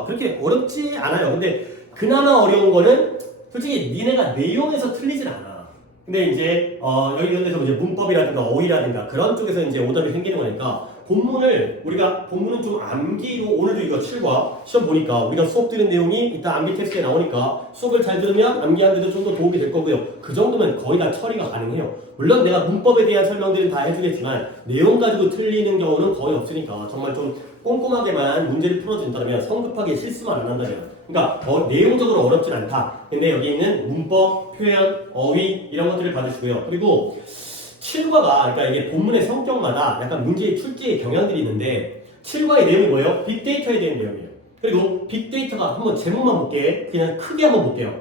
문제가 그렇게 어렵지 않아요. 근데 그나마 어려운 거는 솔직히 니네가 내용에서 틀리진 않아. 근데 이제 여기 이런 데서 이제 문법이라든가 어휘라든가 그런 쪽에서 이제 오답이 생기는 거니까 본문은 좀 암기로 오늘도 이거 7과 시험 보니까 우리가 수업 들은 내용이 이따 암기 테스트에 나오니까 수업을 잘 들으면 암기하는 데도 좀 더 도움이 될 거고요. 그 정도면 거의 다 처리가 가능해요. 물론 내가 문법에 대한 설명들은 다 해주겠지만 내용 가지고 틀리는 경우는 거의 없으니까 정말 좀 꼼꼼하게만 문제를 풀어준다면 성급하게 실수만 안 한다면 그러니까 내용적으로 어렵진 않다. 근데 여기 있는 문법, 표현, 어휘 이런 것들을 받으시고요. 그리고 7과가 그러니까 이게 본문의 성격마다 약간 문제의 출제의 경향들이 있는데 7과의 내용이 뭐예요? 빅데이터에 대한 내용이에요. 그리고 빅데이터가 한번 제목만 볼게 그냥 크게 한번 볼게요.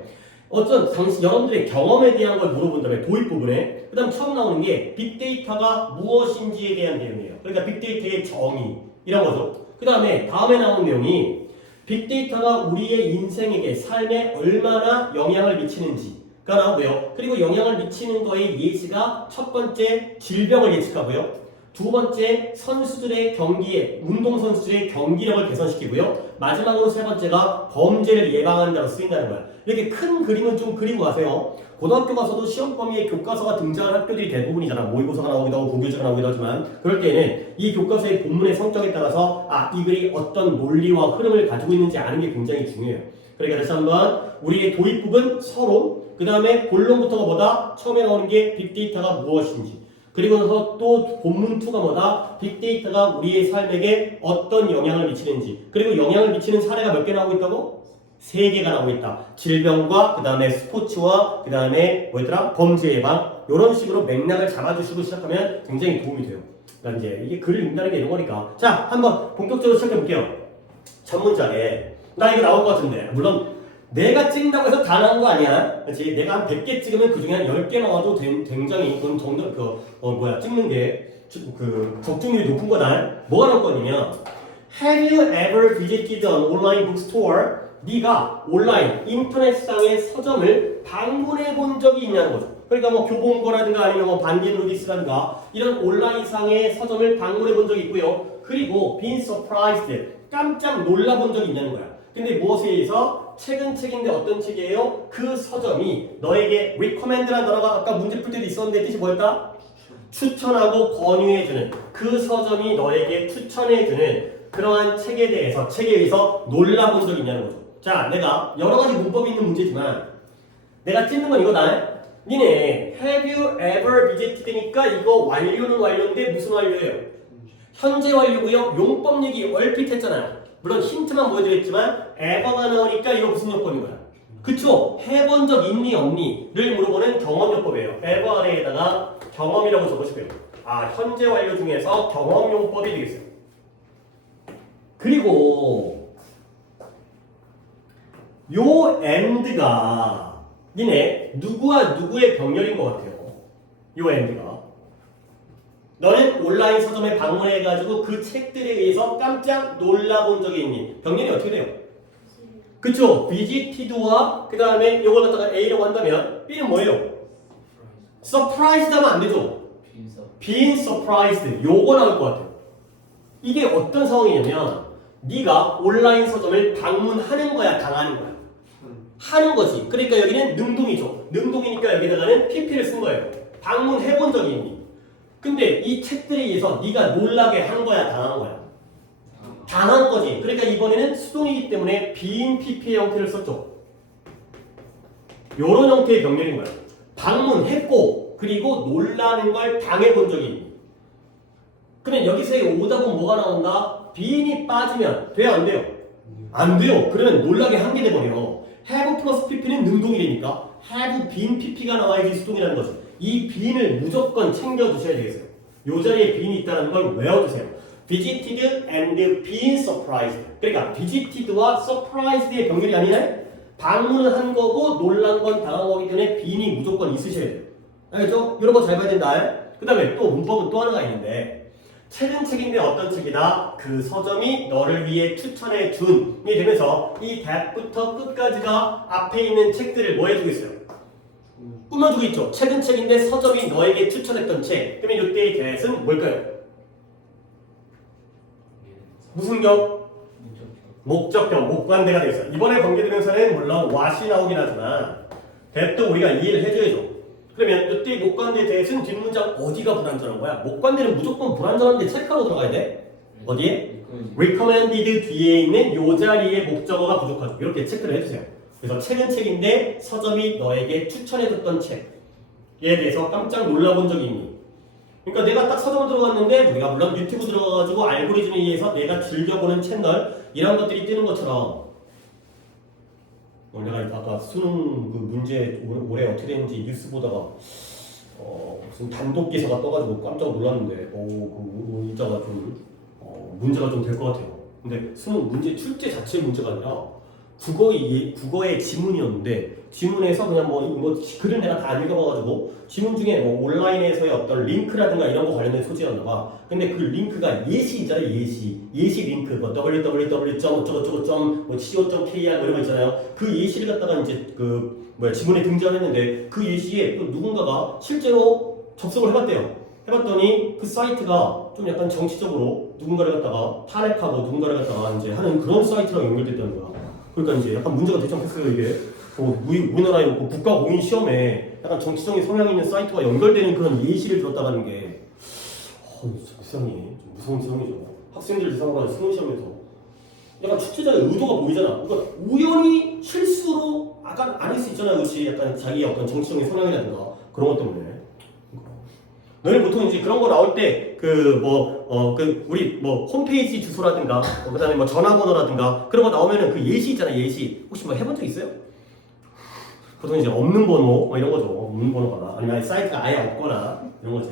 어떤 당시 여러분들의 경험에 대한 걸 물어본다면 도입 부분에 그 다음 처음 나오는 게 빅데이터가 무엇인지에 대한 내용이에요. 그러니까 빅데이터의 정의 이런 거죠. 그 다음에 다음에 나오는 내용이 빅데이터가 우리의 인생에게 삶에 얼마나 영향을 미치는지가 나오고요. 그리고 영향을 미치는 거의 예시가 첫 번째 질병을 예측하고요. 두 번째 선수들의 경기에 운동선수들의 경기력을 개선시키고요. 마지막으로 세 번째가 범죄를 예방하는 데로 쓰인다는 거야. 이렇게 큰 그림은 좀 그리고 가세요. 고등학교 가서도 시험 범위에 교과서가 등장한 학교들이 대부분이잖아. 모의고사가 나오기도 하고 국유제가 나오기도 하지만 그럴 때에는 이 교과서의 본문의 성격에 따라서 이 글이 어떤 논리와 흐름을 가지고 있는지 아는 게 굉장히 중요해요. 그러니까 다시 한번 우리의 도입 부분 서로 그 다음에 본론부터가 뭐다? 처음에 나오는 게 빅데이터가 무엇인지 그리고 나서 또 본문 2가 뭐다? 빅데이터가 우리의 삶에게 어떤 영향을 미치는지 그리고 영향을 미치는 사례가 몇 개 나오고 있다고? 3개가 나오고 있다. 질병과 그 다음에 스포츠와 그 다음에 뭐였더라? 범죄 예방 이런 식으로 맥락을 잡아주시고 시작하면 굉장히 도움이 돼요. 그러니까 이제 이게 글을 읽는다는 게 이런 거니까 자 한번 본격적으로 시작해 볼게요. 첫 문장에 나 이거 나올 것 같은데 물론 내가 찍는다고 해서 다 나온 거 아니야. 그렇지? 내가 한 100개 찍으면 그 중에 한 10개 나와도 굉장히 그런 정도 찍는 게 적중률이 높은 거다. 뭐가 나올 거냐면 Have you ever visited an online bookstore? 네가 온라인 인터넷상의 서점을 방문해 본 적이 있냐는 거죠. 그러니까 뭐 교보문고라든가 아니면 뭐 반디노디스라든가 이런 온라인상의 서점을 방문해 본 적이 있고요. 그리고 been surprised 깜짝 놀라 본 적이 있냐는 거야. 근데 무엇에 의해서? 책은 책인데 어떤 책이에요? 그 서점이 너에게 recommend라는 단어가 아까 문제 풀 때도 있었는데 뜻이 뭐였다? 추천하고 권유해주는 그 서점이 너에게 추천해주는 그러한 책에 대해서 책에 의해서 놀라본 적이 있냐는 거죠. 자, 내가 여러 가지 문법이 있는 문제지만 내가 찍는 건 이거다. 니네 have you ever visited니까 이거 완료는 완료인데 무슨 완료예요? 현재 완료고요. 용법 얘기 얼핏 했잖아요. 물론 힌트만 보여드렸지만 ever가 나오니까 이거 무슨 요법인 거야? 그쵸? 해본 적 있니 없니?를 물어보는 경험요법이에요. ever 아래에다가 경험이라고 적으시고요. 현재 완료 중에서 경험용법이 되겠어요. 그리고 요 and가 니네 누구와 누구의 병렬인 것 같아요. 요 and가 너는 온라인 서점에 방문해가지고 그 책들에 의해서 깜짝 놀라본 적이 있니? 병렬이 어떻게 돼요? 그쵸? visited와 그 다음에 요걸 갖다가 A라고 한다면 B는 뭐예요? surprised 하면 안 되죠? being surprised 요거 나올 것 같아요. 이게 어떤 상황이냐면 네가 온라인 서점을 방문하는 거야? 당하는 거야? 하는 거지. 그러니까 여기는 능동이죠. 능동이니까 여기다가는 PP를 쓴 거예요. 방문해본 적이 있니? 근데 이 책들에 의해서 네가 놀라게 한 거야? 당한 거야? 당한 거지. 그러니까 이번에는 수동이기 때문에 being PP의 형태를 썼죠. 요런 형태의 병렬인 거야. 방문했고 그리고 놀라는 걸 당해본 적이 있니? 그러면 여기서의 오답은 뭐가 나온다? being이 빠지면 돼요? 안 돼요? 안 돼요. 그러면 놀라게 한 게 돼버려. have 플러스 pp는 능동이 되니까 have been pp가 나와야지 수동이라는 거죠. 이 being을 무조건 챙겨주셔야 되겠어요. 요 자리에 being이 있다는 걸 외워주세요. visited and been surprised. 그러니까 visited와 surprised의 병렬이 아니네? 방문을 한 거고 놀란 건 당한 거기 때문에 being이 무조건 있으셔야 돼요. 알겠죠? 이런 거 잘 봐야 된다. 그 다음에 또 문법은 또 하나가 있는데 책은 책인데 어떤 책이다? 그 서점이 너를 위해 추천해 준이 되면서 이 that부터 끝까지가 앞에 있는 책들을 뭐 해주고 있어요? 꾸며주고 있죠. 책은 책인데 서점이 너에게 추천했던 책. 그러면 이때의 that은 뭘까요? 무슨 격? 목적격, 목관대가 되겠어요. 이번에 관계대명사는 물론 what이 나오긴 하지만 대도 우리가 이해를 해줘야죠. 그러면 이때 목관대 대신 뒷문장 어디가 불완전한 거야? 목관대는 무조건 불완전한데 체크하고 들어가야 돼. 어디에? recommended 뒤에 있는 요 자리에 목적어가 부족하죠. 이렇게 체크를 해주세요. 그래서 책은 책인데 서점이 너에게 추천해줬던 책에 대해서 깜짝 놀라본 적이 있니? 그러니까 내가 딱 서점을 들어갔는데 우리가 물론 유튜브 들어가가지고 알고리즘에 의해서 내가 즐겨보는 채널 이런 것들이 뜨는 것처럼 내가 아까 수능 그 문제 올해 어떻게 됐는지 뉴스 보다가 무슨 단독 기사가 떠가지고 깜짝 놀랐는데 그 문자가 좀 문제가 좀 될 것 같아요. 근데 수능 문제 출제 자체의 문제가 아니라 국어의 지문이었는데 지문에서 그냥 뭐 글을 내가 다 안 읽어봐가지고 지문 중에 뭐 온라인에서의 어떤 링크라든가 이런 거 관련된 소지였나 봐. 근데 그 링크가 예시 있잖아요. 예시 링크 뭐 www.co.kr 뭐 이런 거 있잖아요. 그 예시를 갖다가 이제 지문에 등장했는데 그 예시에 또 누군가가 실제로 접속을 해봤더니 그 사이트가 좀 약간 정치적으로 누군가를 갖다가 탄핵하고 누군가를 갖다가 이제 하는 그런 사이트랑 연결됐다는 거야. 그러니까 이제 약간 문제가 되지 않겠어요 이게. 우리나라의 국가공인 시험에 약간 정치적인 성향이 있는 사이트가 연결되는 그런 예시를 들었다는 게 이상해. 좀 무서운 지형이죠. 학생들 대상으로 하는 수능 시험에서 약간 출제자의 의도가 보이잖아. 그러니까 우연히 실수로 약간 아닐 수 있잖아요. 그렇지? 약간 자기의 어떤 정치적인 성향이라든가 그런 것 때문에. 너네 보통 이제 그런 거 나올 때 우리 홈페이지 주소라든가 그다음에 뭐 전화번호라든가 그런 거 나오면은 그 예시 있잖아요. 예시 혹시 뭐 해본 적 있어요? 보통 이제 없는 번호 뭐 이런 거죠. 없는 번호거나 아니면 사이트가 아예 없거나 이런 거지.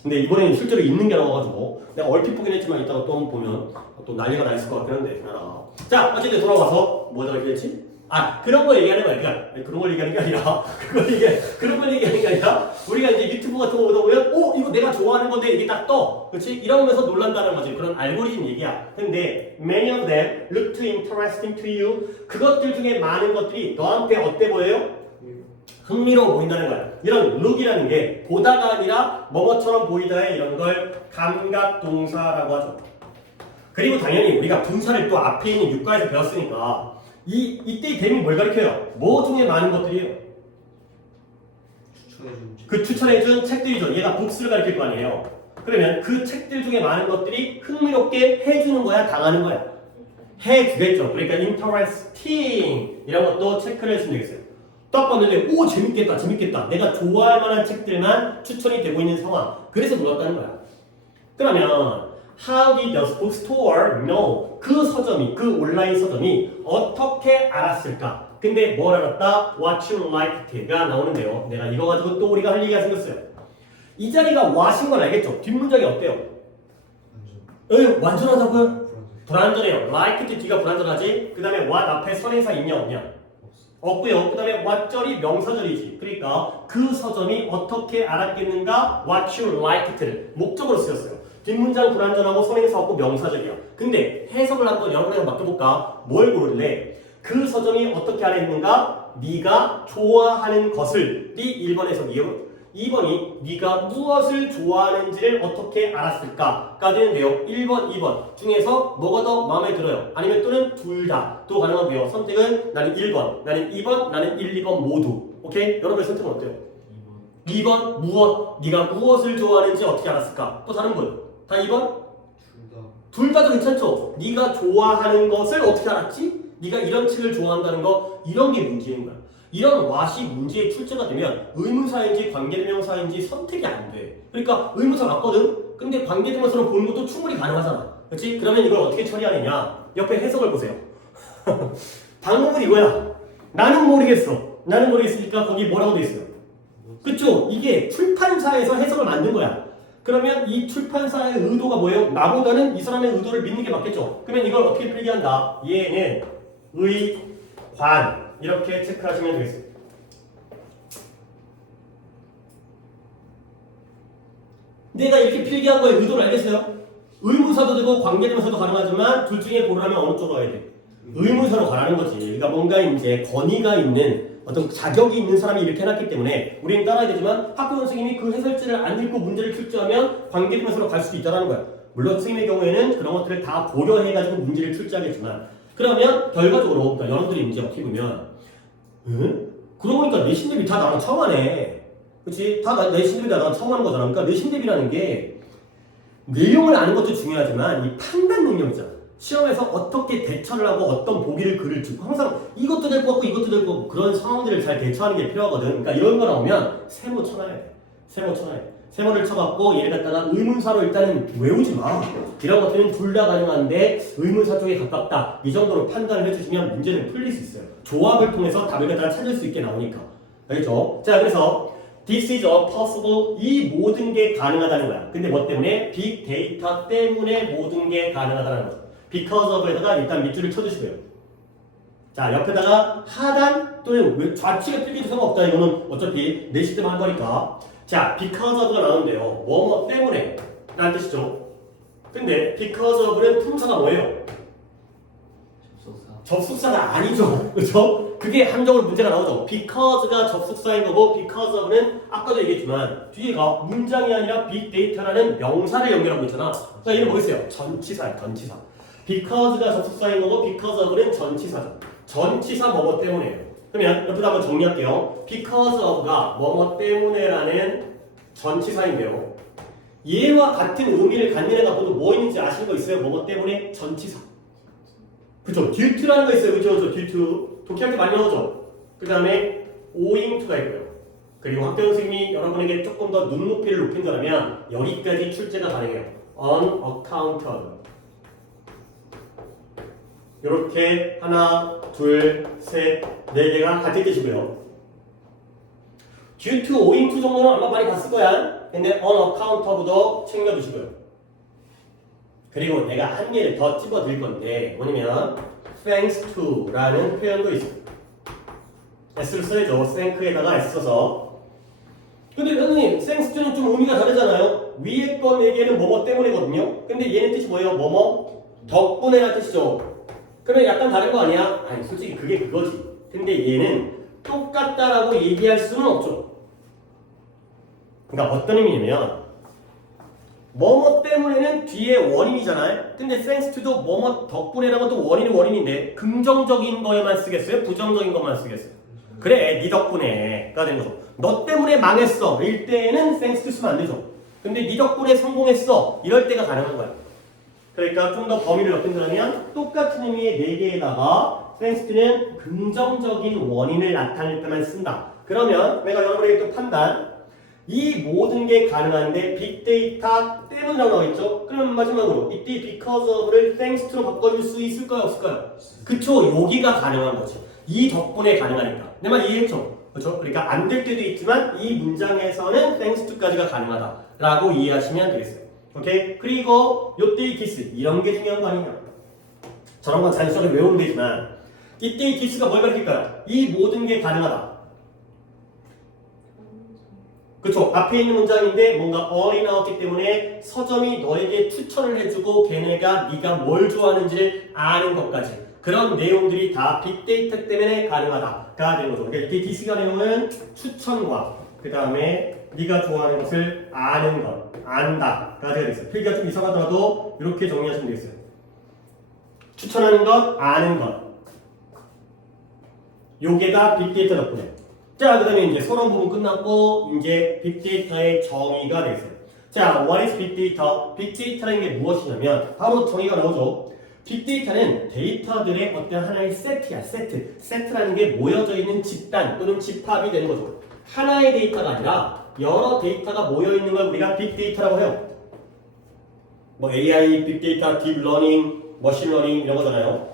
근데 이번에는 실제로 있는 게 나와가지고 내가 얼핏 보긴 했지만 이따가 또 보면 또 난리가 나 있을 것 같긴 한데. 자 어쨌든 돌아와서 뭐가 얘기했지? 그런 걸 얘기하는 거야. 그러니까 그런 걸 얘기하는 게 아니라 그런 걸 얘기하는 게 아니라 우리가 이제 유튜브 같은 거 보다 보면 이거 내가 좋아하는 건데 이게 딱 떠. 그렇지? 이러면서 놀란다는 거지. 그런 알고리즘 얘기야. 근데 many of them look too interesting to you. 그것들 중에 많은 것들이 너한테 어때 보여요? 흥미로워 보인다는 거야. 이런 look이라는 게 보다가 아니라 뭐뭐처럼 보이다의 이런 걸 감각동사라고 하죠. 그리고 당연히 우리가 분사를 또 앞에 있는 육가에서 배웠으니까 이때의 댐이 뭘 가리켜요? 뭐 중에 많은 것들이에요? 추천해준 책들이죠. 얘가 복수를 가리킬 거 아니에요. 그러면 그 책들 중에 많은 것들이 흥미롭게 해주는 거야? 당하는 거야? 해주겠죠. 그러니까 interesting 이런 것도 체크를 해주면 되겠어요. 딱 봤는데 재밌겠다. 내가 좋아할 만한 책들만 추천이 되고 있는 상황. 그래서 놀랐다는 거야. 그러면 How did the bookstore know? 그 서점이, 그 온라인 서점이 어떻게 알았을까? 근데 뭘 알았다? What you liked가 나오는데요. 내가 이거 가지고 또 우리가 할 얘기가 생겼어요. 이 자리가 what인 건 알겠죠? 뒷문장이 어때요? 완전하다고요? 불완전해요. liked 뒤가 불완전하지? 그 다음에 what 앞에 선행사 있냐 없냐? 없고요. 그 다음에 what절이 명사절이지. 그러니까 그 서점이 어떻게 알았겠는가? What you liked를 목적으로 쓰였어요. 뒷문장 불완전하고 선행사 없고 명사절이야. 근데 해석을 한번 여러분에게 맡겨볼까? 뭘 고를래? 그 서점이 어떻게 알았는가? 네가 좋아하는 것을 1번에서 2번이 네가 무엇을 좋아하는지를 어떻게 알았을까가 되는데요. 1번, 2번 중에서 뭐가 더 마음에 들어요? 아니면 또는 둘 다 또 가능하고요. 선택은 나는 1번, 나는 2번, 나는 1, 2번 모두. 오케이? 여러분의 선택은 어때요? 2번 무엇? 네가 무엇을 좋아하는지 어떻게 알았을까? 또 다른 분? 다 2번? 둘 다도 괜찮죠? 네가 좋아하는 것을 어떻게 알았지? 네가 이런 책을 좋아한다는 거 이런 게 문제인 거야. 이런 what이 문제의 출제가 되면 의문사인지 관계대명사인지 선택이 안 돼. 그러니까 의문사 맞거든? 근데 관계대명사로 보는 것도 충분히 가능하잖아. 그렇지? 그러면 이걸 어떻게 처리하느냐? 옆에 해석을 보세요. 방법은 이거야. 나는 모르겠으니까 거기 뭐라고 돼 있어요? 그쵸? 이게 출판사에서 해석을 만든 거야. 그러면 이 출판사의 의도가 뭐예요? 나보다는 이 사람의 의도를 믿는 게 맞겠죠? 그러면 이걸 어떻게 필기한다? 얘는 의관 이렇게 체크하시면 되겠습니다. 내가 이렇게 필기한 거에 의도를 알겠어요? 의문사도 되고 관계대명사도 가능하지만 둘 중에 고르라면 어느 쪽으로 가야 돼? 의문사로 가라는 거지. 그러니까 뭔가 이제 권위가 있는 어떤 자격이 있는 사람이 이렇게 해놨기 때문에 우리는 따라야 되지만 학교 선생님이 그 해설지를 안 읽고 문제를 출제하면 관계대명사로 갈 수도 있다는 거야. 물론 선생님의 경우에는 그런 것들을 다 고려해가지고 문제를 출제하겠지만 그러면 결과적으로 그러니까 여러분들이 이제 어떻게 보면 응? 그러고 보니까 내신 대비 다 나랑 처음 하네. 그치? 다 내신 대비 다 나랑 처음 하는 거잖아. 그러니까 내신 대비라는 게 내용을 아는 것도 중요하지만 이 판단 능력이잖아. 시험에서 어떻게 대처를 하고 어떤 보기를 글을지 항상 이것도 될 것 같고 이것도 될 것 같고 그런 상황들을 잘 대처하는 게 필요하거든. 그러니까 이런 거 나오면 세모 쳐놔야 돼. 세모 쳐놔야 돼. 세모를 쳐갖고 얘를 갖다가 의문사로 일단은 외우지 마. 이런 것들은 둘 다 가능한데 의문사 쪽에 가깝다. 이 정도로 판단을 해주시면 문제는 풀릴 수 있어요. 조합을 통해서 답을 갖다가 찾을 수 있게 나오니까. 알겠죠? 자, 그래서 This is all possible. 이 모든 게 가능하다는 거야. 근데 뭐 때문에? 빅데이터 때문에 모든 게 가능하다는 거죠. Because of에다가 일단 밑줄을 쳐주시고요. 자, 옆에다가 하단 또는 좌측에 필기도 상관없다. 이거는 어차피 내 시스템 한 거니까. 자, because of가 나오는데요. 뭐뭐 때문에 라는 뜻이죠. 근데 because of는 품사가 뭐예요? 접속사가 아니죠. 그렇죠? 그게 함정으로 문제가 나오죠. because가 접속사인 거고 because of는 아까도 얘기했지만 뒤에가 문장이 아니라 빅데이터라는 명사를 연결하고 있잖아. 자, 얘는 뭐겠어요? 전치사야, 전치사. because가 접속사인 거고 because of는 전치사죠. 전치사 뭐뭐 때문에요. 그러면 옆에다 한번 정리할게요. because of가 뭐뭐 때문에라는 전치사인데요. 얘와 같은 의미를 갖는 애가 뭐 있는지 아시는 거 있어요? 뭐뭐 때문에 전치사. 그쵸? due라는 거 있어요. 그쵸? due. 독해할 때 많이 나오죠? 그 다음에 owing to가 있고요. 그리고 학교 선생님이 여러분에게 조금 더 눈높이를 높인다면 여기까지 출제가 가능해요. unaccounted. 이렇게 하나, 둘, 셋, 네 개가 같은 뜻이고요. due to, owing to 정도는 아마 많이 봤을 거야. 근데 unaccounted도 챙겨주시고요. 그리고 내가 한 개를 더 집어드릴 건데 뭐냐면 thanks to 라는 표현도 있어요. S를 써야죠. thank에다가 S 써서. 근데 선생님 thanks to는 좀 의미가 다르잖아요. 위에 건 4개는 뭐뭐 때문이거든요. 근데 얘는 뜻이 뭐예요? 뭐뭐 덕분에라는 뜻이죠. 그러면 약간 다른 거 아니야? 아니 솔직히 그게 그거지. 근데 얘는 똑같다라고 얘기할 수는 없죠. 그러니까 어떤 의미냐면 뭐뭐 때문에는 뒤에 원인이잖아요. 근데 thanks to도 뭐뭐 덕분에라고 또 원인은 원인인데 긍정적인 거에만 쓰겠어요? 부정적인 것만 쓰겠어요? 그래, 네 덕분에가 되는 거죠. 너 때문에 망했어. 이럴 때는 thanks to 쓰면 안 되죠. 근데 네 덕분에 성공했어. 이럴 때가 가능한 거야. 그러니까 좀 더 범위를 넓힌다면 똑같은 의미의 4개에다가 thanks to는 긍정적인 원인을 나타낼 때만 쓴다. 그러면 내가 여러분에게 또 판단. 이 모든 게 가능한데 빅데이터 때문이라고 나와있죠? 그럼 마지막으로 이때 because of를 thanks to로 바꿔줄 수 있을까요? 없을까요? 그쵸, 여기가 가능한 거죠. 이 덕분에 가능하니까. 내 말 이해했죠? 그렇죠? 그러니까 안 될 때도 있지만 이 문장에서는 thanks to까지가 가능하다라고 이해하시면 되겠어요. 오케이? 그리고 요때의 this 이런 게 중요한 거 아니냐? 저런 건 단순하게 외우면 되지만 이때의 this가 뭘 가르칠까요? 이 모든 게 가능하다. 그쵸? 앞에 있는 문장인데 뭔가 on이 나왔기 때문에 서점이 너에게 추천을 해주고 걔네가 네가 뭘 좋아하는지를 아는 것까지 그런 내용들이 다 빅데이터 때문에 가능하다가 되는 거죠. 그러니까 이렇게 디스가 내용은 추천과 그 다음에 네가 좋아하는 것을 아는 것, 안다가 되겠어요. 필기가 좀 이상하더라도 이렇게 정리하시면 되겠어요. 추천하는 것, 아는 것. 요게 다 빅데이터 덕분에. 자, 그 다음에 이제 서론 부분 끝났고, 이제 빅데이터의 정의가 되겠어요. 자, what is 빅데이터? 빅데이터라는 게 무엇이냐면, 바로 정의가 나오죠. 빅데이터는 데이터들의 어떤 하나의 세트야, 세트. 세트라는 게 모여져 있는 집단 또는 집합이 되는 거죠. 하나의 데이터가 아니라 여러 데이터가 모여 있는 걸 우리가 빅데이터라고 해요. 뭐 AI, 빅데이터, 딥러닝, 머신러닝 이런 거잖아요.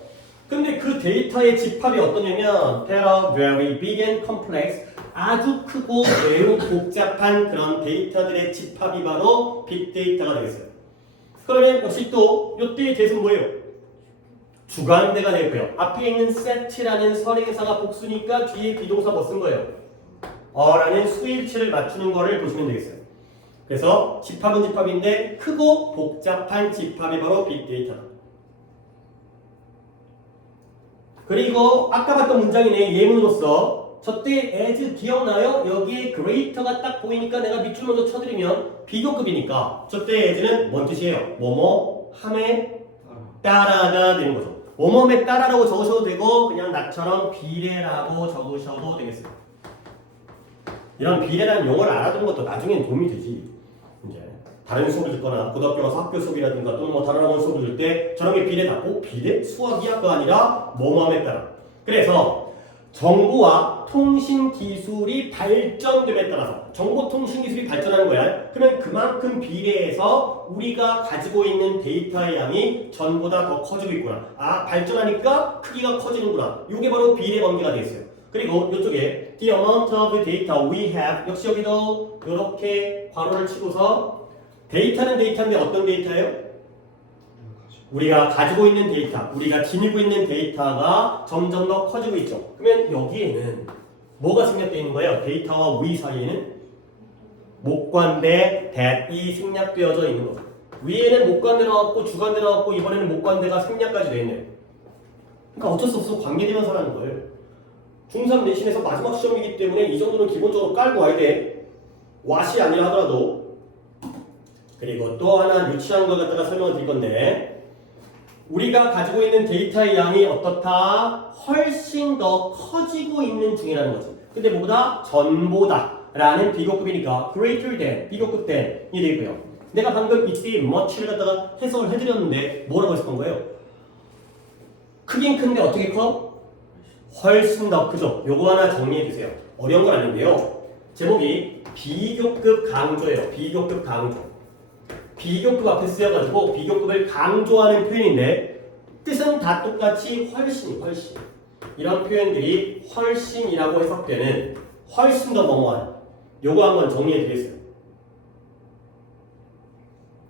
근데 그 데이터의 집합이 어떠냐면 there are very big and complex 아주 크고 매우 복잡한 그런 데이터들의 집합이 바로 빅데이터가 되겠어요. 그러면 역시 또 이때의 대수는 뭐예요? 주관대가 되고요. 앞에 있는 set라는 선행사가 복수니까 뒤에 비동사 뭐 쓴 거예요? 라는 수일치를 맞추는 거를 보시면 되겠어요. 그래서 집합은 집합인데 크고 복잡한 집합이 바로 빅데이터다. 그리고 아까 봤던 문장이네. 예문으로서 저때 as 기억나요? 여기에 greater가 딱 보이니까 내가 밑줄 먼저 쳐드리면 비교급이니까 저때 as는 뭔 뜻이에요? 뭐뭐 함에 따라가 되는 거죠. 뭐뭐에 따라라고 적으셔도 되고 그냥 나처럼 비례라고 적으셔도 되겠어요. 이런 비례라는 용어를 알아두는 것도 나중엔 도움이 되지. 이제 다른 수업을 듣거나 고등학교 가서 학교 수업이라든가 또는 뭐 다른 학원 수업을 들 때 저런 게 비례다. 비례? 수학이야가 아니라 뭐뭐에 따라. 그래서 정보와 통신기술이 발전됨에 따라서 정보통신기술이 발전하는 거야. 그러면 그만큼 비례해서 우리가 가지고 있는 데이터의 양이 전보다 더 커지고 있구나. 아, 발전하니까 크기가 커지는구나. 이게 바로 비례 관계가 되겠어요. 그리고 이쪽에 the amount of data we have 역시 여기도 이렇게 괄호를 치고서 데이터는 데이터인데 어떤 데이터예요? 우리가 가지고 있는 데이터, 우리가 지니고 있는 데이터가 점점 더 커지고 있죠. 그러면 여기에는 뭐가 생략되어 있는 거예요? 데이터와 we 사이에는 목관대 that이 생략되어져 있는 거죠. 위에는 목관대 나왔고 주관대 나왔고 이번에는 목관대가 생략까지 되어 있네요. 그러니까 어쩔 수 없어 관계대명사라는 걸. 중3 내신에서 마지막 시험이기 때문에 이 정도는 기본적으로 깔고 와야 돼. 왓이 아니라 하더라도. 그리고 또 하나 유치한 걸 갖다가 설명을 드릴 건데 우리가 가지고 있는 데이터의 양이 어떻다? 훨씬 더 커지고 있는 중이라는 거지. 근데 뭐보다? 전보다 라는 비교급이니까 greater than, 비교급 than이 되고요. 내가 방금 이때 much를 갖다가 해석을 해드렸는데 뭐라고 했었던 거예요? 크긴 큰데 어떻게 커? 훨씬 더 크죠. 요거 하나 정리해 주세요. 어려운 건 아닌데요. 제목이 비교급 강조예요. 비교급 강조. 비교급 앞에 쓰여가지고 비교급을 강조하는 표현인데 뜻은 다 똑같이 훨씬 이런 표현들이 훨씬이라고 해석되는 훨씬 더 뭐뭐한 요거 한번 정리해 드리겠어요.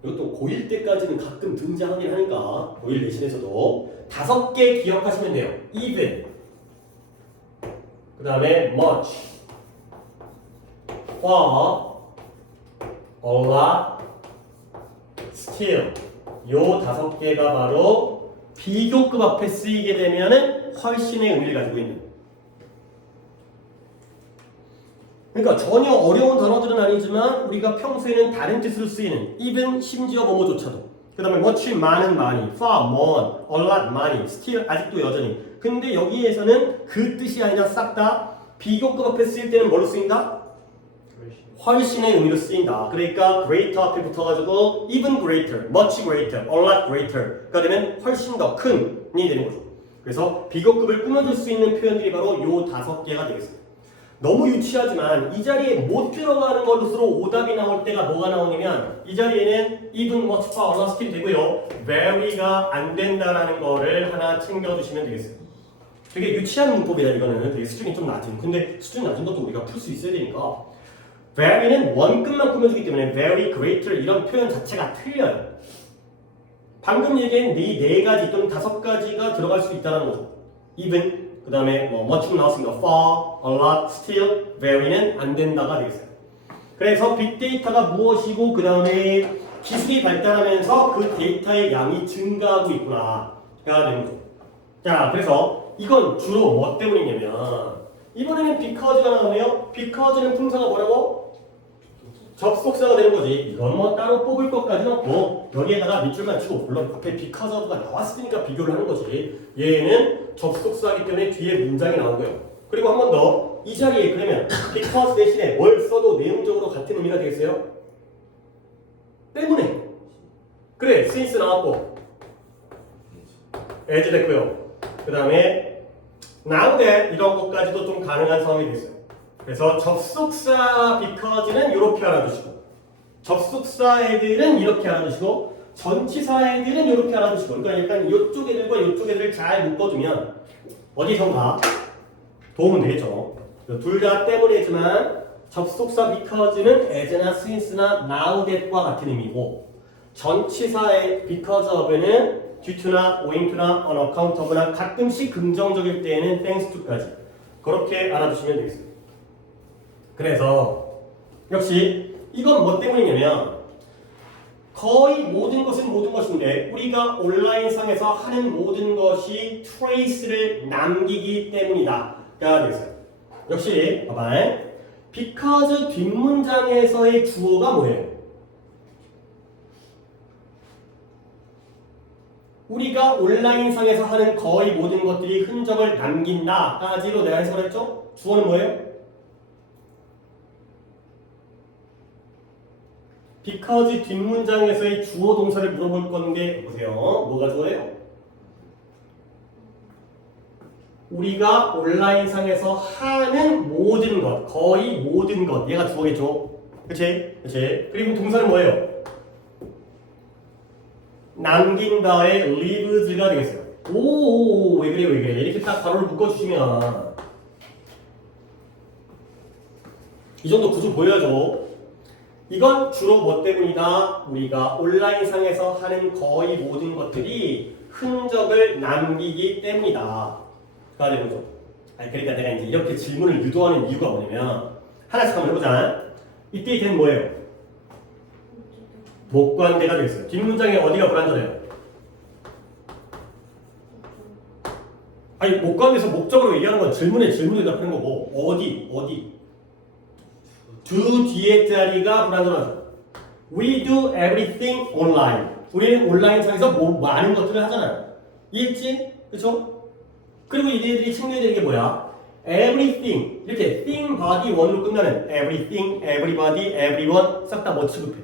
이것도 고1 때까지는 가끔 등장하긴 하니까 고1 내신에서도 5개 기억하시면 돼요. even 그 다음에 much far a lot still 요 5개가 바로 비교급 앞에 쓰이게 되면은 훨씬의 의미를 가지고 있는. 그러니까 전혀 어려운 단어들은 아니지만 우리가 평소에는 다른 뜻으로 쓰이는 even 심지어 뭐뭐조차도 그 다음에 much 많은 많이 far more a lot 많이 still 아직도 여전히. 근데 여기에서는 그 뜻이 아니라 싹 다 비교급 앞에 쓰일 때는 뭘로 쓰인다? 훨씬의 의미로 쓰인다. 그러니까 greater 앞에 붙어가지고 even greater, much greater, a lot greater가 되면 훨씬 더 큰이 되는 거죠. 그래서 비교급을 꾸며줄 수 있는 표현들이 바로 요 5개가 되겠습니다. 너무 유치하지만 이 자리에 못 들어가는 것으로 오답이 나올 때가 뭐가 나오냐면 이 자리에는 even, much, far, a lot, still 되고요. very가 안 된다라는 거를 하나 챙겨주시면 되겠어요. 되게 유치한 문법이다 이거는. 되게 수준이 좀 낮은. 근데 수준이 낮은 것도 우리가 풀 수 있어야 되니까 very는 원끝만 꾸며주기 때문에 very, greater 이런 표현 자체가 틀려요. 방금 얘기한 네 가지 또는 5가지가 들어갈 수 있다는 거죠. even, 그 다음에 뭐 much가 나왔으니까 far, a lot, still, very는 안 된다가 되겠어요. 그래서 빅데이터가 무엇이고 그 다음에 기술이 발달하면서 그 데이터의 양이 증가하고 있구나 가 되는 거죠. 자, 그래서 이건 주로 뭐 때문이냐면 이번에는 because가 나오네요. because는 품사가 뭐라고? 접속사가 되는 거지. 이건 뭐 따로 뽑을 것까지는 없고 여기에다가 밑줄만 치고 물론 앞에 because of가 나왔으니까 비교를 하는 거지. 얘는 접속사이기 때문에 뒤에 문장이 나오고요. 그리고 한 번 더 이 자리에 그러면 because 대신에 뭘 써도 내용적으로 같은 의미가 되겠어요? 때문에. 그래, since 나왔고 as 됐고요. 그 다음에 now that 이런 것까지도 좀 가능한 상황이 됐어요. 그래서 접속사 because는 이렇게 알아두시고 접속사 애들은 이렇게 알아두시고 전치사 애들은 이렇게 알아두시고 그러니까 약간 이쪽 애들과 이쪽 애들을 잘 묶어두면 어디선가 도움은 되겠죠. 둘 다 때문이지만 접속사 because는 as나 since나 now that과 같은 의미고 전치사의 because of는 due to나 owing to나 on account of나 가끔씩 긍정적일 때에는 thanks to까지 그렇게 알아두시면 되겠습니다. 그래서 역시 이건 뭐 때문이냐면 거의 모든 것은 모든 것인데 우리가 온라인상에서 하는 모든 것이 trace를 남기기 때문이다 가 되겠어요. 역시 봐봐. because 뒷문장에서의 주어가 뭐예요? 우리가 온라인상에서 하는 거의 모든 것들이 흔적을 남긴다까지로 내가 해석을 했죠? 주어는 뭐예요? because 뒷문장에서의 주어 동사를 물어볼 건데 보세요. 뭐가 주어예요? 우리가 온라인상에서 하는 모든 것, 거의 모든 것, 얘가 주어겠죠? 그치? 그치? 그리고 동사는 뭐예요? 남긴다의 lives가 되겠어요. 오, 왜 그래, 왜 그래. 이렇게 딱 바로를 묶어주시면 이 정도 구조 보여야죠. 이건 주로 뭐 때문이다? 우리가 온라인상에서 하는 거의 모든 것들이 흔적을 남기기 때문이다. 가 되는 거죠. 그러니까 내가 이제 이렇게 질문을 유도하는 이유가 뭐냐면 하나씩 한번 해보자. 이때 되는 뭐예요? 목관대가 되겠어요. 뒷문장에 어디가 불완전해요? 아니 목관대에서 목적으로 얘기하는 건 질문에 질문을 답하는 거고 어디 do 뒤에 자리가 불완전하죠. We do everything online. 우리는 온라인상에서 많은 것들을 하잖아요. 이해했지? 그쵸? 그리고 이들이 챙겨야 되는 게 뭐야? everything 이렇게 thing, body, one로 끝나는 everything, everybody, everyone 싹 다 뭐 취급해?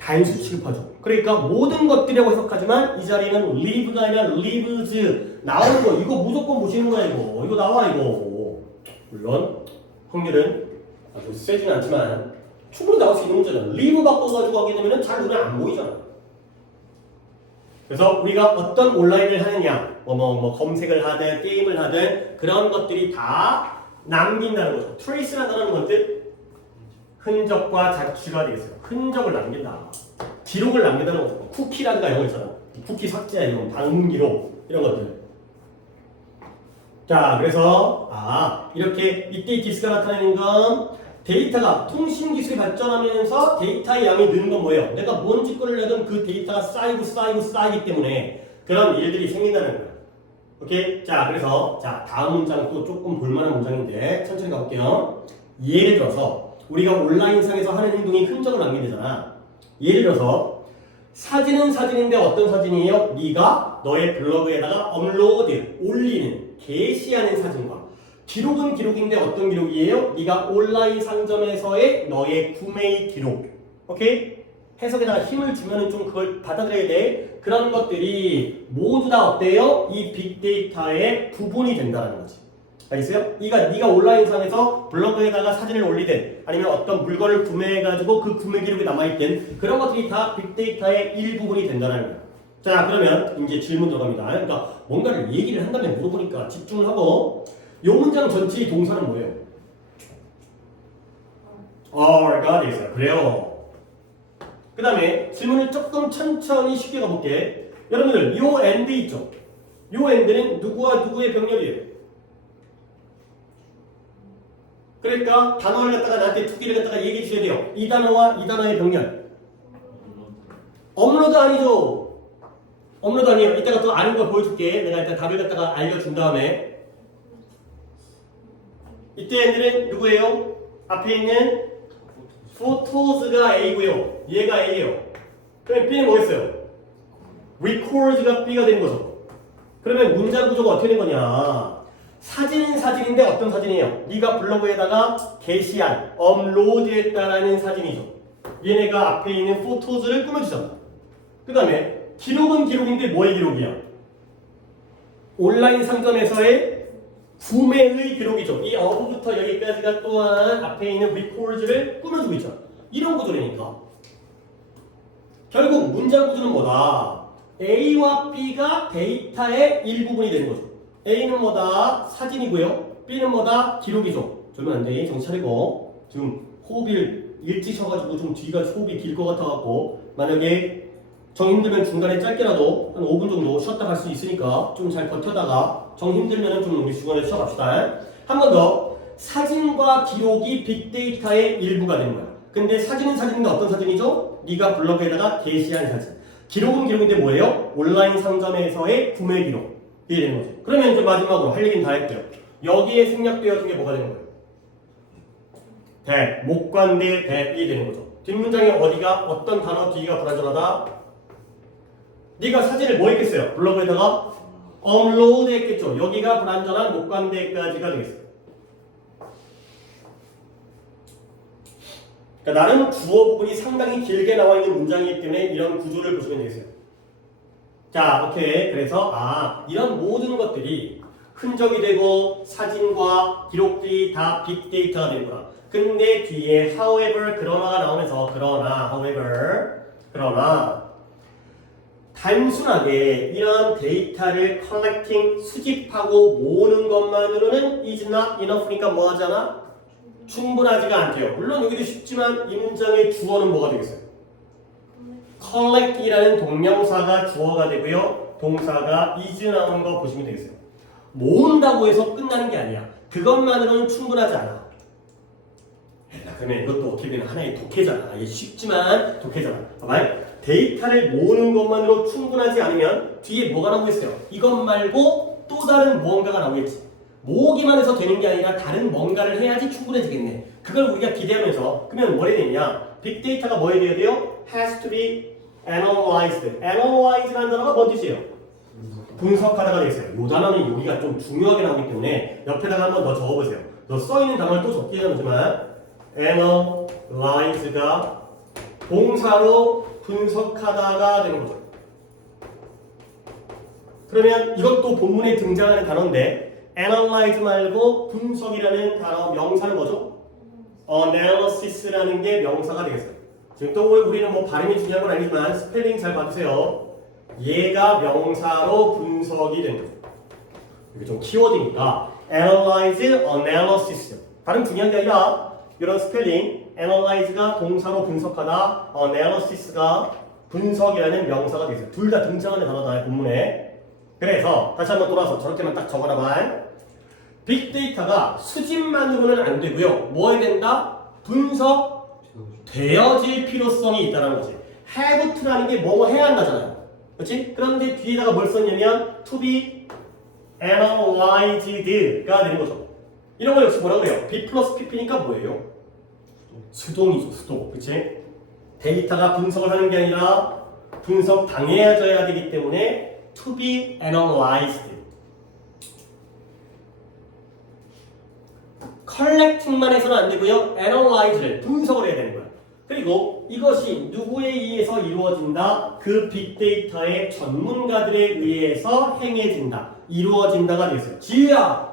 단수 취급하죠. 그러니까 모든 것들이라고 해석하지만 이 자리는 live가 아니라 lives 나오는 거 이거 무조건 보시는 거야 이거 나와 이거. 물론 확률은 아주 세지는 않지만 충분히 나올 수 있는 문제잖아. live 바꿔가지고 하게 되면 잘 눈에 안 보이잖아. 그래서 우리가 어떤 온라인을 하느냐 뭐 검색을 하든 게임을 하든 그런 것들이 다 남긴다는 거죠. trace라는 단어는 뭔지 흔적과 자취가 되겠어요. 흔적을 남긴다. 기록을 남긴다는 거죠. 쿠키라든가 이런 거 있잖아. 쿠키 삭제, 이런 방문 기록 이런 것들. 자, 그래서 이렇게 이때 디스가 나타나는 건 데이터가 통신 기술이 발전하면서 데이터의 양이 느는 건 뭐예요? 내가 뭔 짓거리를 해도 그 데이터가 쌓이기 때문에 그런 일들이 생긴다는 거예요. 오케이? 자, 그래서 다음 문장은 또 조금 볼만한 문장인데 천천히 가볼게요. 예를 들어서 우리가 온라인상에서 하는 행동이 흔적을 남기잖아. 예를 들어서 사진은 사진인데 어떤 사진이에요? 네가 너의 블로그에다가 업로드, 올리는, 게시하는 사진과 기록은 기록인데 어떤 기록이에요? 네가 온라인 상점에서의 너의 구매의 기록. 오케이? 해석에다가 힘을 주면은 좀 그걸 받아들여야 돼. 그런 것들이 모두 다 어때요? 이 빅데이터의 부분이 된다는 거지. 알겠어요? 네가 온라인상에서 블로그에다가 사진을 올리든 아니면 어떤 물건을 구매해가지고 그 구매 기록이 남아있든 그런 것들이 다 빅데이터의 일부분이 된다는 거예요. 자, 그러면 이제 질문 들어갑니다. 그러니까 뭔가를 얘기를 한 다음에 물어보니까 집중을 하고 요 문장 전체의 동사는 뭐예요? are가 되겠어요. 그래요. 그 다음에 질문을 조금 천천히 쉽게 가볼게. 여러분들 요 and 있죠? 요 and는 누구와 누구의 병렬이에요? 그러니까 단어를 갖다가 나한테 두 개를 갖다가 얘기해 주셔야 돼요. 이 단어와 이 단어의 병렬. 업로드 아니죠? 업로드 아니에요. 이따가 또 아는 걸 보여줄게. 내가 일단 답을 갖다가 알려준 다음에 이때 얘들은 누구예요? 앞에 있는 photos가 A고요. 얘가 A예요. 그럼 B는 뭐겠어요? records가 B가 되는 거죠. 그러면 문장 구조가 어떻게 된 거냐? 사진은 사진인데 어떤 사진이에요? 네가 블로그에다가 게시한, 업로드했다라는 사진이죠. 얘네가 앞에 있는 photos를 꾸며주잖아. 그 다음에 기록은 기록인데 뭐의 기록이야? 온라인 상점에서의 구매의 기록이죠. 이 어부부터 여기까지가 또한 앞에 있는 records를 꾸며주고 있죠. 이런 구조라니까. 결국 문장 구조는 뭐다? A와 B가 데이터의 일부분이 되는 거죠. A는 뭐다? 사진이고요. B는 뭐다? 기록이죠. 저러면 안 돼. 정신 차리고. 지금 호흡이 일찍 쉬어가지고 좀 뒤가 호흡이 길 것 같아갖고 만약에 정 힘들면 중간에 짧게라도 한 5분 정도 쉬었다 갈 수 있으니까 좀 잘 버텨다가 정 힘들면은 좀 우리 중간에 쉬어갑시다. 한 번 더. 사진과 기록이 빅데이터의 일부가 되는 거야. 근데 사진은 사진인데 어떤 사진이죠? 네가 블로그에다가 게시한 사진. 기록은 기록인데 뭐예요? 온라인 상점에서의 구매 기록. 이게 되는 거죠. 그러면 이제 마지막으로 할 얘기는 다 했고요. 여기에 생략되어진 게 뭐가 되는 거예요? 대, 목관대 대이 되는 거죠. 뒷문장에 어디가 어떤 단어 뒤가 불완전하다? 네가 사진을 뭐 했겠어요? 블로그에다가 업로드 했겠죠. 여기가 불완전한 목관대까지가 되겠어요. 그러니까 나름 주어 부분이 상당히 길게 나와 있는 문장이기 때문에 이런 구조를 보시면 되겠어요. 자, 오케이. 그래서 이런 모든 것들이 흔적이 되고 사진과 기록들이 다 빅데이터가 되는구나. 근데 뒤에 however 그러나가 나오면서 그러나 단순하게 이런 데이터를 collecting 수집하고 모으는 것만으로는 is not enough니까 뭐 하잖아? 충분하지가 않대요. 물론 여기도 쉽지만 이 문장의 주어는 뭐가 되겠어요? collect이라는 동명사가 주어가 되고요. 동사가 is 나오는 거 보시면 되겠어요. 모은다고 해서 끝나는 게 아니야. 그것만으로는 충분하지 않아. 그러면 이것도 어떻게 보면 하나의 독해잖아. 이게 쉽지만 독해잖아. 봐봐. 데이터를 모으는 것만으로 충분하지 않으면 뒤에 뭐가 나오고 있어요? 이것 말고 또 다른 무언가가 나오겠지. 모으기만 해서 되는 게 아니라 다른 뭔가를 해야지 충분해지겠네. 그걸 우리가 기대하면서 그러면 뭘 해야 되냐? 빅데이터가 뭐 해야 돼요? has to be analyzed. analyze라는 단어가 뭔 뜻이에요? 분석하다가 되겠어요. 이 단어는 여기가 좀 중요하게 나오기 때문에 옆에다가 한번 더 적어보세요. 너 써있는 단어를 또 적기는 하지만 analyze가 동사로 분석하다가 되는 거죠. 그러면 이것도 본문에 등장하는 단어인데 analyze 말고 분석이라는 단어 명사는 뭐죠? analysis라는 게 명사가 되겠어요. 지금 또 우리는 뭐 발음이 중요한 건 아니지만 스펠링 잘 봐주세요. 얘가 명사로 분석이 되는 거예요. 이게 좀 키워드니까 analyze, analysis. 발음 중요한 게 아니라 이런 스펠링 analyze가 동사로 분석하다, analysis가 분석이라는 명사가 되겠어요. 둘 다 등장하는 단어다 본문에. 그래서 다시 한번 돌아서 저렇게만 딱 적어라 봐. 빅데이터가 수집만으로는 안 되고요. 뭐 해야 된다? 분석되어질 필요성이 있다는 거지. have to라는 게 뭐뭐 해야 한다잖아요. 그렇지? 그런데 뒤에다가 뭘 썼냐면 to be analyzed가 되는 거죠. 이런 거 역시 뭐라고 그래요? be 플러스 pp니까 뭐예요? 수동이죠, 수동. 그렇지? 데이터가 분석을 하는 게 아니라 분석 당해져야 되기 때문에 to be analyzed. collecting만 해서는 안 되고요. analyze를 분석을 해야 되는 거야. 그리고 이것이 누구에 의해서 이루어진다? 그 빅데이터의 전문가들에 의해서 행해진다. 이루어진다가 되겠어요. 지우야!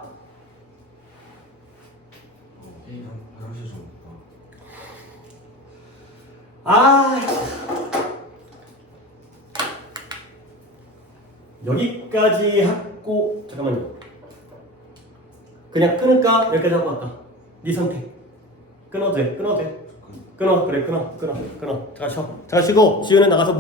여기까지 하고 잠깐만요. 그냥 끊을까? 여기까지 하고 할까? 네 선택. 끊어도 돼. 끊어. 그래, 끊어. 잠깐 쉬어. 잠깐 쉬고 지우는 나가서